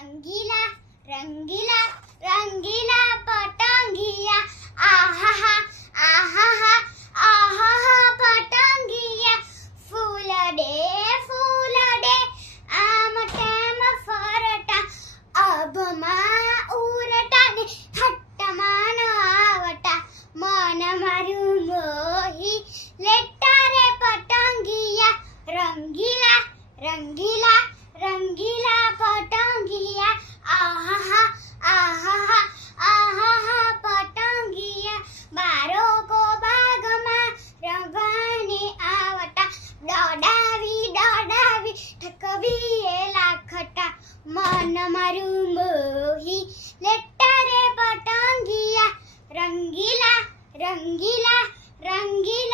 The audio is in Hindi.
रंगीला रंगीला रंगीला पटंगिया। आहा हा आहा हा आहा हा पतंगिया फूल डे आम टेम फरटा। अब मा उरटा ने खट्ट मान आवटा। मन मारू मोही लेटा रे पतंगिया रंगीला रंगीला अनमरुमोही लेटरे पटांगिया रंगीला रंगीला रंगीला